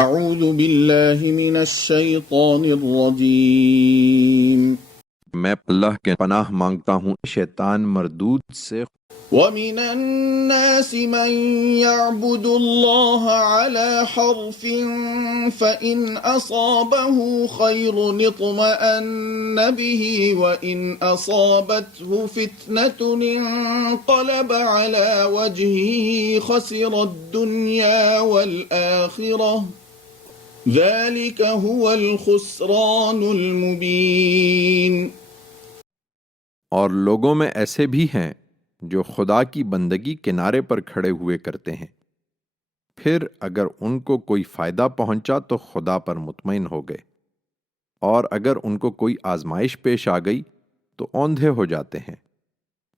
اعوذ باللہ من الشیطان الرجیم میں اللہ کے پناہ مانگتا ہوں شیطان مردود سے۔ ومن الناس من يعبد الله على حرف فإن أصابه خير اطمأن به وإن أصابته فتنة انقلب على وجهه خسر الدنيا والآخرة ذلك هو الخسران المبين۔ اور لوگوں میں ایسے بھی ہیں جو خدا کی بندگی کنارے پر کھڑے ہوئے کرتے ہیں، پھر اگر ان کو کوئی فائدہ پہنچا تو خدا پر مطمئن ہو گئے، اور اگر ان کو کوئی آزمائش پیش آ گئی تو اوندھے ہو جاتے ہیں۔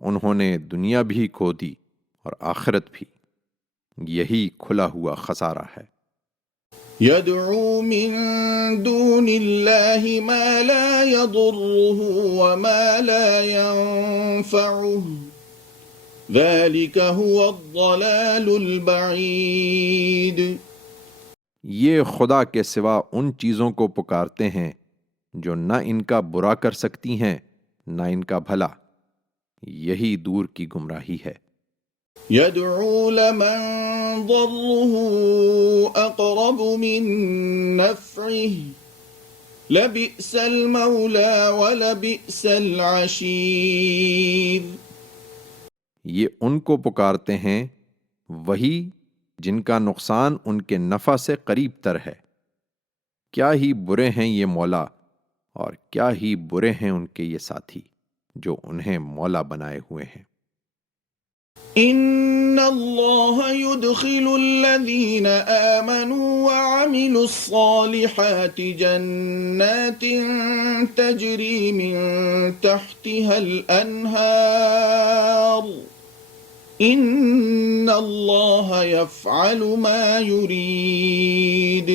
انہوں نے دنیا بھی کھو دی اور آخرت بھی، یہی کھلا ہوا خسارہ ہے۔ يدعو من دون الله ما لا يضره وما لا ينفعه ذلك هو الضلال البعيد۔ یہ خدا کے سوا ان چیزوں کو پکارتے ہیں جو نہ ان کا برا کر سکتی ہیں نہ ان کا بھلا، یہی دور کی گمراہی ہے۔ يدعو لمن ضره أقرب من نفعه لبئس المولى ولبئس العشير۔ یہ ان کو پکارتے ہیں وہی جن کا نقصان ان کے نفع سے قریب تر ہے۔ کیا ہی برے ہیں یہ مولا، اور کیا ہی برے ہیں ان کے یہ ساتھی جو انہیں مولا بنائے ہوئے ہیں۔ ان اللہ يدخل الذین آمنوا وعملوا الصالحات جنات تجری من تحتها الانہار ان اللہ یفعل ما یرید۔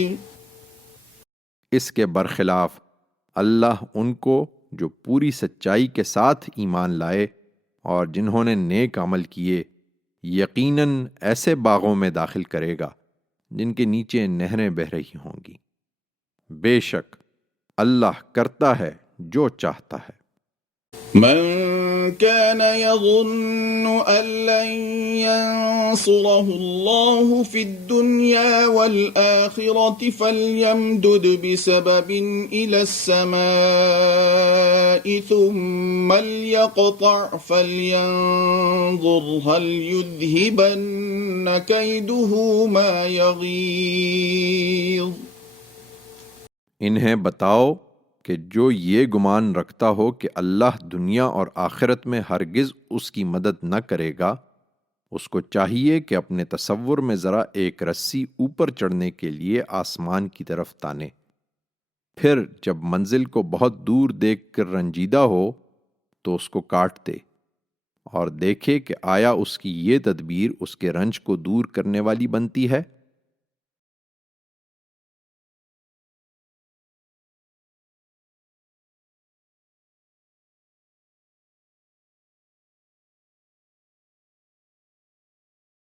اس کے برخلاف اللہ ان کو جو پوری سچائی کے ساتھ ایمان لائے اور جنہوں نے نیک عمل کیے، یقیناً ایسے باغوں میں داخل کرے گا جن کے نیچے نہریں بہہ رہی ہوں گی۔ بے شک اللہ کرتا ہے جو چاہتا ہے۔ من كان يظن أن لن ينصره الله في الدنيا والآخرة فليمدد بسبب إلى السماء ثم ليقطع فلينظر هل يذهبن كيده ما يغيظ۔ انہیں بتاؤ کہ جو یہ گمان رکھتا ہو کہ اللہ دنیا اور آخرت میں ہرگز اس کی مدد نہ کرے گا، اس کو چاہیے کہ اپنے تصور میں ذرا ایک رسی اوپر چڑھنے کے لیے آسمان کی طرف تانے، پھر جب منزل کو بہت دور دیکھ کر رنجیدہ ہو تو اس کو کاٹ دے، اور دیکھے کہ آیا اس کی یہ تدبیر اس کے رنج کو دور کرنے والی بنتی ہے۔